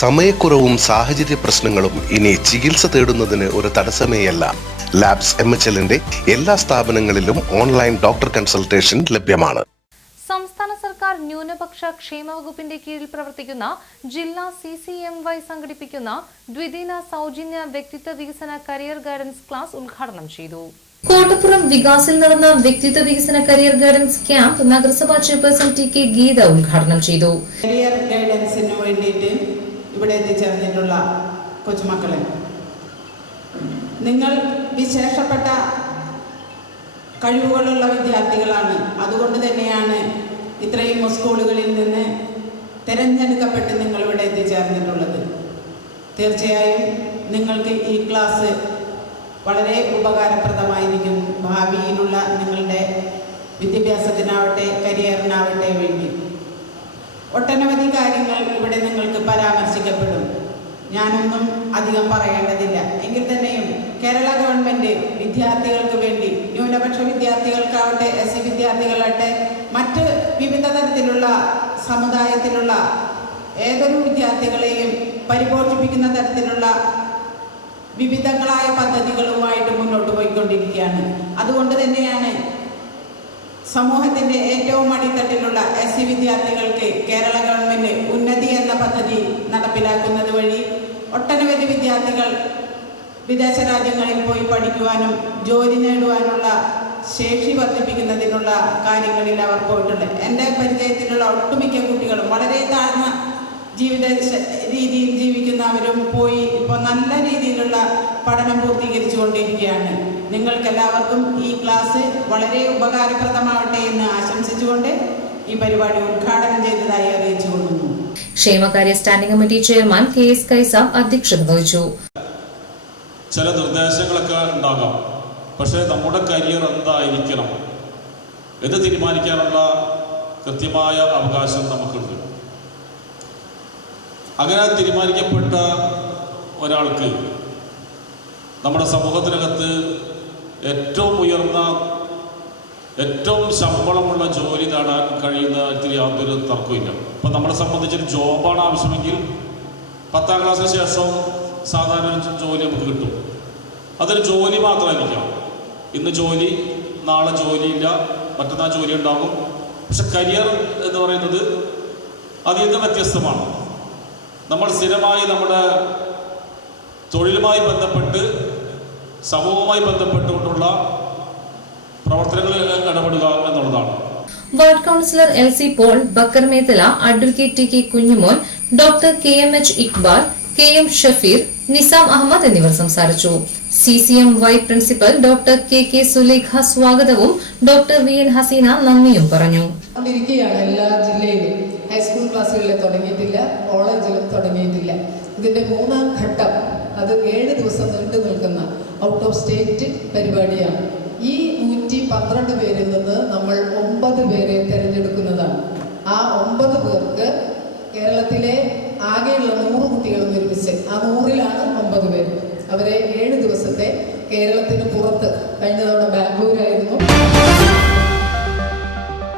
സമയക്കുറവും സാഹചര്യ പ്രശ്നങ്ങളും ഇനി ചികിത്സ തേടുന്നതിന് ഒരു തടസ്സമേയല്ല. ലാബ്സ് എം എച്ച് എല്ലിന്റെ എല്ലാ സ്ഥാപനങ്ങളിലും ഓൺലൈൻ ഡോക്ടർ കൺസൾട്ടേഷൻ ലഭ്യമാണ്. സംസ്ഥാന സർക്കാർ ന്യൂനപക്ഷ ക്ഷേമ വകുപ്പിന്റെ കീഴിൽ പ്രവർത്തിക്കുന്ന ജില്ലാ സി സി എം വൈ സംഘടിപ്പിക്കുന്ന ദ്വിദിന സൗജന്യ വ്യക്തിത്വ വികസന കരിയർ ഗൈഡൻസ് ക്ലാസ് ഉദ്ഘാടനം ചെയ്തു. കോട്ടപ്പുറം വികാസിൽ നടന്ന വ്യക്തിത്വ വികസന കരിയർ ഗൈഡൻസ് ക്യാമ്പ് നഗരസഭാ ചെയർപേഴ്സൺ ടി കെ ഗീത ഉദ്ഘാടനം ചെയ്തു. കരിയർ ഗൈഡൻസിന് വേണ്ടിയിട്ട് ഇവിടെ എത്തിച്ചേർന്നിട്ടുള്ള കൊച്ചുമക്കളെ. നിങ്ങൾ വിശേഷപ്പെട്ട കഴിവുകളുള്ള വിദ്യാർത്ഥികളാണ്. അതുകൊണ്ട് തന്നെയാണ് ഇത്രയും സ്കൂളുകളിൽ നിന്ന് തിരഞ്ഞെടുക്കപ്പെട്ട് നിങ്ങളിവിടെ എത്തിച്ചേർന്നിട്ടുള്ളത്. തീർച്ചയായും നിങ്ങൾക്ക് ഈ ക്ലാസ് വളരെ ഉപകാരപ്രദമായിരിക്കും. ഭാവിയിലുള്ള നിങ്ങളുടെ വിദ്യാഭ്യാസത്തിനാവട്ടെ കരിയറിനാവട്ടെ വേണ്ടി. ഒട്ടനവധി കാര്യങ്ങൾ ഇവിടെ നിങ്ങൾക്ക് പരാമർശിക്കപ്പെടും. ഞാനൊന്നും അധികം പറയേണ്ടതില്ല. എങ്കിൽ തന്നെയും കേരള ഗവൺമെന്റ് വിദ്യാർത്ഥികൾക്ക് വേണ്ടി ന്യൂനപക്ഷ വിദ്യാർത്ഥികൾക്കാവട്ടെ എസ് സി വിദ്യാർത്ഥികളാകട്ടെ മറ്റ് വിവിധ തരത്തിലുള്ള സമുദായത്തിലുള്ള ഏതൊരു വിദ്യാർത്ഥികളെയും പരിപോഷിപ്പിക്കുന്ന തരത്തിലുള്ള വിവിധങ്ങളായ പദ്ധതികളുമായിട്ട് മുന്നോട്ട് പോയിക്കൊണ്ടിരിക്കുകയാണ്. അതുകൊണ്ട് തന്നെയാണ് സമൂഹത്തിന്റെ ഏറ്റവും അടിത്തട്ടിലുള്ള എസ് സി വിദ്യാർത്ഥികൾക്ക് കേരള ഗവൺമെന്റ് ഉന്നതി എന്ന പദ്ധതി നടപ്പിലാക്കുന്നത് വഴി ഒട്ടനവധി വിദ്യാർത്ഥികൾ വിദേശ രാജ്യങ്ങളിൽ പോയി പഠിക്കുവാനും ജോലി നേടുവാനുള്ള ശേഷി വർദ്ധിപ്പിക്കുന്നതിനുള്ള കാര്യങ്ങളിൽ അവർ പോയിട്ടുണ്ട്. എന്റെ പരിചയത്തിലുള്ള ഒട്ടുമിക്ക കുട്ടികളും വളരെ താഴ്ന്ന ജീവിത രീതിയിൽ ജീവിക്കുന്നവരും പോയി ഇപ്പോൾ നല്ല രീതിയിലുള്ള പഠനം പൂർത്തീകരിച്ചു കൊണ്ടിരിക്കുകയാണ് നിങ്ങൾക്കെല്ലാവർക്കും ഈ ക്ലാസ് വളരെ ഉപകാരപ്രദമാവട്ടെ എന്ന് ആശംസിച്ചുകൊണ്ട് ഈ പരിപാടി ഉദ്ഘാടനം ചെയ്തതായി അറിയിച്ചു കൊള്ളുന്നു ക്ഷേമകാര്യ standing committee chairman K S Kaisa അധ്യക്ഷത വഹിച്ചു. ചില നിർദ്ദേശങ്ങളൊക്കെ ഉണ്ടാകാം. പക്ഷേ നമ്മുടെ കരിയർ എന്തായിരിക്കണം? എന്ന് തീരുമാനിക്കാനുള്ള കൃത്യമായ അവകാശം നമുക്കുണ്ട്. അങ്ങനെ തീരുമാനിക്കപ്പെട്ട ഒരാൾക്ക് നമ്മുടെ സമൂഹത്തിനകത്ത് ഏറ്റവും ഉയർന്ന ഏറ്റവും ശമ്പളമുള്ള ജോലി നേടാൻ കഴിയുന്ന ഇത്തിരി യാതൊരു തർക്കമില്ല ഇപ്പം നമ്മളെ സംബന്ധിച്ചൊരു ജോബാണ് ആവശ്യമെങ്കിൽ പത്താം ക്ലാസ്സിന് ശേഷം സാധാരണ ജോലി നമുക്ക് കിട്ടും. അതൊരു ജോലി മാത്രമായിരിക്കാം. ഇന്ന് ജോലി നാളെ ജോലിയില്ല മറ്റന്നാൾ ജോലി ഉണ്ടാകും. പക്ഷെ കരിയർ എന്ന് പറയുന്നത് അതിൽ നിന്ന് വ്യത്യസ്തമാണ്. നമ്മൾ സ്ഥിരമായി നമ്മുടെ തൊഴിലുമായി ബന്ധപ്പെട്ട് സമൂഹവുമായി ബന്ധപ്പെട്ടുകൊണ്ടുള്ള പ്രവർത്തനങ്ങളിൽ ഇടപെടുക എന്നുള്ളതാണ്. Ward councillor L C Paul Bakkar Methala advocate T K Kunjumon doctor K M H Iqbal K M Shafeer Nizam Ahammed എന്നിവർ സംസാരിച്ചു. C C M vice principal doctor K K Sulekha സ്വാഗതവും ഡോക്ടർ വി എൻ ഹസീന നന്ദിയും പറഞ്ഞു. എല്ലാ ജില്ലയിലും. ക്ലാസ്സുകളിൽ തുടങ്ങിയിട്ടില്ല കോളേജിലും തുടങ്ങിയിട്ടില്ല. ഇതിന്റെ മൂന്നാം ഘട്ടം അത് ഏഴ് ദിവസം നീണ്ടു നിൽക്കുന്ന ഔട്ട് ഓഫ് സ്റ്റേറ്റ് പരിപാടിയാണ്. ഈ നൂറ്റി പന്ത്രണ്ട് പേരിൽ നിന്ന് നമ്മൾ ഒമ്പത് പേരെ തിരഞ്ഞെടുക്കുന്നതാണ്. ആ ഒമ്പത് പേർക്ക് കേരളത്തിലെ ആകെയുള്ള നൂറ് കുട്ടികളും ഒരുമിച്ച്. ആ നൂറിലാണ് ഒമ്പത് പേര്. അവരെ ഏഴ് ദിവസത്തെ കേരളത്തിന് പുറത്ത്. കഴിഞ്ഞ തവണ ബാംഗ്ലൂരായിരുന്നു.